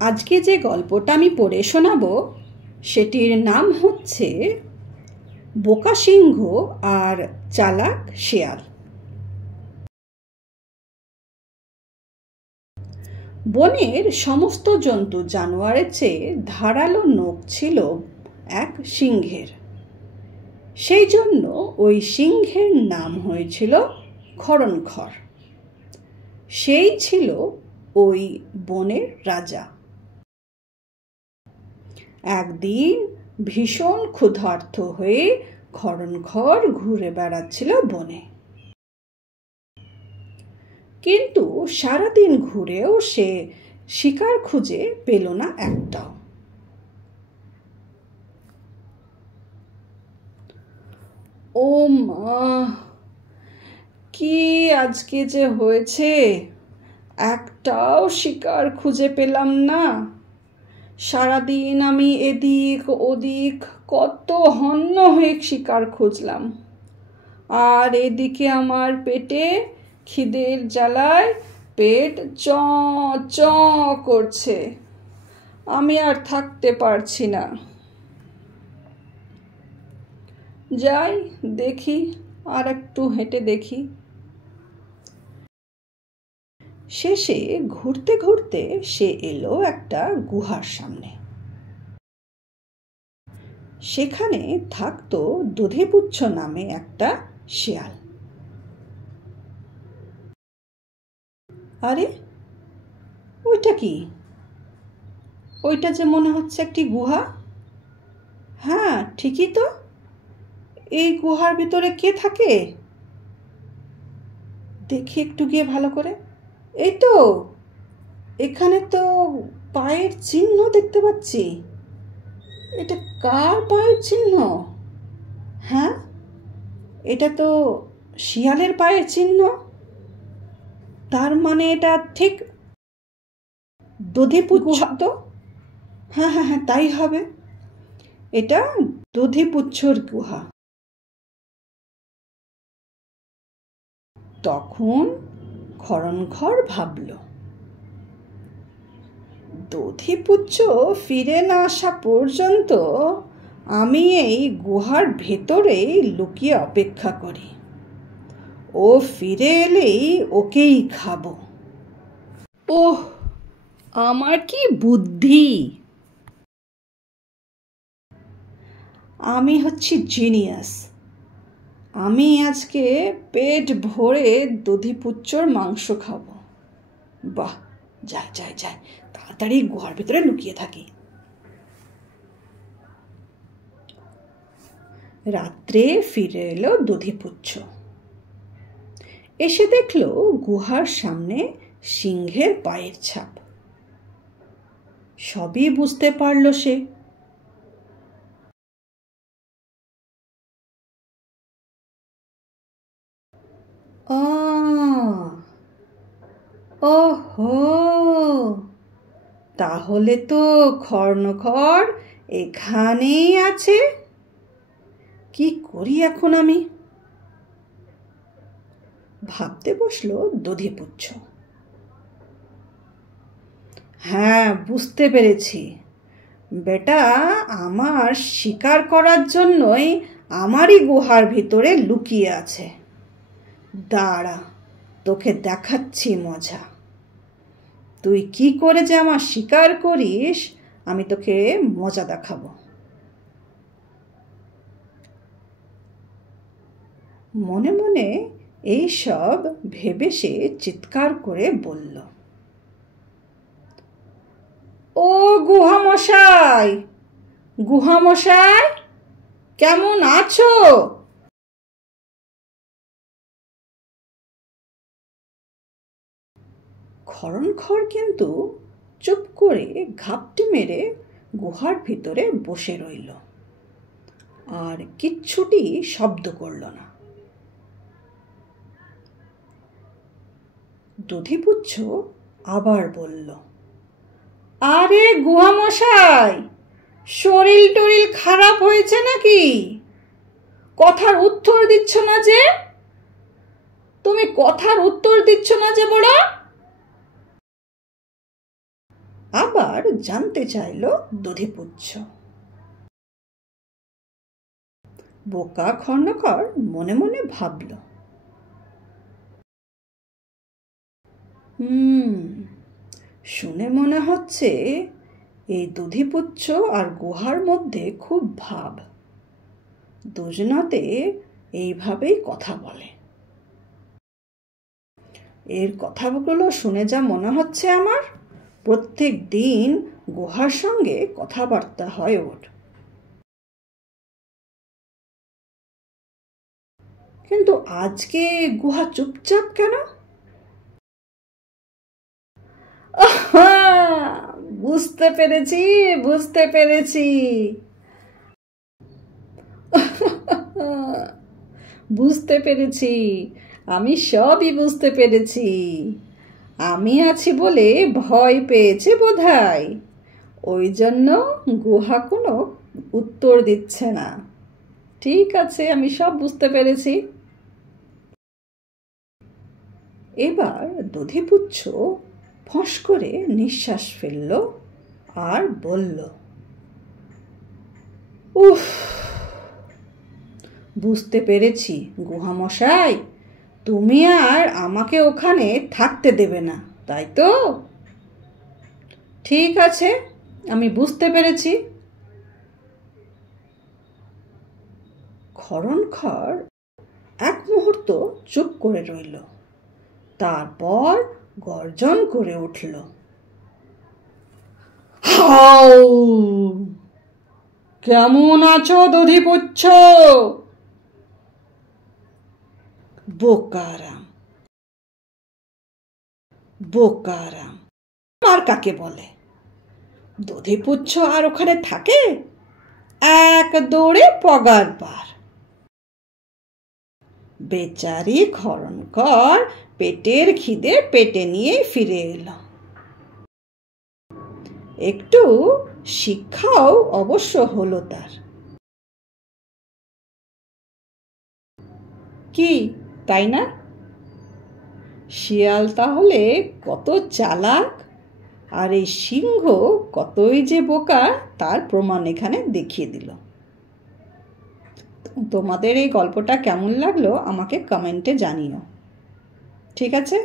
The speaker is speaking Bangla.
আজকে যে গল্পটা আমি পড়ে শোনাবো সেটির নাম হচ্ছে বোকা সিংহ আর চালাক শেয়াল। বনের সমস্ত জন্তু জানোয়ারের চেয়ে ধারালো নখ ছিল এক সিংহের। সেই জন্য ওই সিংহের নাম হয়েছিল খরনখর। সেই ছিল ওই বনের রাজা। একদিন ভীষণ ক্ষুধার্ত হয়ে খরনখর ঘুরে বেড়াচ্ছিল বনে। কিন্তু সারাদিন ঘুরেও সে শিকার খুঁজে পেল না একটাও। ও মা, কি আজকে যে হয়েছে, একটাও শিকার খুঁজে পেলাম না। সারাদিন আমি এদিক ওদিক কত হন্য হয়ে শিকার খুঁজলাম, আর এদিকে আমার পেটে খিদের জ্বালায় পেট চ চ করছে। আমি আর থাকতে পারছি না। যাই দেখি, আর একটু হেঁটে দেখি। শেষে ঘুরতে ঘুরতে সে এলো একটা গুহার সামনে। সেখানে থাকতো দধিপুচ্ছ নামে একটা শেয়াল। আরে ওইটা কি? ওইটা যে মনে হচ্ছে একটি গুহা। হ্যাঁ, ঠিকই তো। এই গুহার ভিতরে কে থাকে? দেখি একটু গিয়ে ভালো করে। এই তো, এখানে তো পায়ের চিহ্ন দেখতে পাচ্ছি। এটা কার পায়ের চিহ্ন? হ্যাঁ, এটা তো শিয়ালের পায়ের চিহ্ন। তার মানে এটা ঠিক দধিপুচ্ছ তো। হ্যাঁ হ্যাঁ হ্যাঁ, তাই হবে। এটা দধিপুচ্ছর গুহা। তখন খরনখর ভাবল, দধিপুচ্ছ ফিরে না আসা পর্যন্ত আমি এই গুহার ভেতরেই লুকিয়ে অপেক্ষা করি। ও ফিরে এলেই ওকেই খাবো। ওহ, আমার কি বুদ্ধি! আমি হচ্ছি জিনিয়াস। আমি আজকে পেট ভরে দধিপুচ্ছর মাংস খাবো। বাহ, যাই যাই যাই, তাড়াতাড়ি গুহার ভিতরে লুকিয়ে থাকি। রাত্রে ফিরে এলো দধিপুচ্ছ। এসে দেখলো গুহার সামনে সিংহের পায়ের ছাপ। সবই বুঝতে পারল সে। ওহো, তাহলে তো খরনখর এখানেই আছে। কি করি এখন আমি? ভাবতে বসলো দধিপুচ্ছ। হ্যাঁ, বুঝতে পেরেছি। বেটা আমার শিকার করার জন্যই আমারই গুহার ভিতরে লুকিয়ে আছে। দাঁড়া, তোকে দেখাচ্ছি মজা। তুই কি করে যে আমার শিকার করিস, আমি তোকে মজা দেখাবো। মনে মনে এই সব ভেবে সে চিৎকার করে বলল, ও গুহামশাই, গুহামশাই, কেমন আছো? খরনখর কিন্তু চুপ করে ঘাপটি মেরে গুহার ভিতরে বসে রইল, আর কিচ্ছুটি শব্দ করল না। দধিপুচ্ছ আবার বলল, আরে গুহামশাই, শরীর টরিল খারাপ হয়েছে নাকি? কথার উত্তর দিচ্ছ না যে? তুমি কথার উত্তর দিচ্ছ না যে বড়? আবার জানতে চাইল দধিপুচ্ছ। বোকা খর্ণকার মনে মনে ভাবল, শুনে মনে হচ্ছে এই দধিপুচ্ছ আর গুহার মধ্যে খুব ভাব। দুজনাতে এইভাবেই কথা বলে। এর কথাগুলো শুনে যা মনে হচ্ছে আমার, প্রত্যেক দিন গুহার সঙ্গে কথাবার্তা হয় ওর। কিন্তু আজকে গুহা চুপচাপ কেন? বুঝতে পেরেছি বুঝতে পেরেছি বুঝতে পেরেছি আমি সবই বুঝতে পেরেছি। আমি আছি বলে ভয় পেয়েছে বোধহয়, ওই জন্য গুহা কোনো উত্তর দিচ্ছে না। ঠিক আছে, আমি সব বুঝতে পেরেছি। এবার দধিপুচ্ছ ফস করে নিঃশ্বাস ফেলল আর বলল, উফ, বুঝতে পেরেছি গুহামশাই, তুমি আর আমাকে ওখানে থাকতে দেবে না, তাই তো? ঠিক আছে, আমি বুঝতে পেরেছি। খরণখর এক মুহূর্ত চুপ করে রইল, তারপর গর্জন করে উঠল, হাউ! কেমন আছো দধিপুচ্ছ? বোকারাম বোকারাম আর কাকে বলে? দধিপুচ্ছ আর ওখানে থাকে? এক দৌড়ে পগার পার। বেচারি খরণকর পেটের খিদে পেটে নিয়ে ফিরে এলো। একটু শিক্ষাও অবশ্য হলো তার। কি, তাই না? শিয়াল তাহলে কত চালাক আর এই সিংহ কতই যে বোকা তার প্রমাণ এখানে দেখিয়ে দিল। তোমাদের এই গল্পটা কেমন লাগলো আমাকে কমেন্টে জানিও। ঠিক আছে।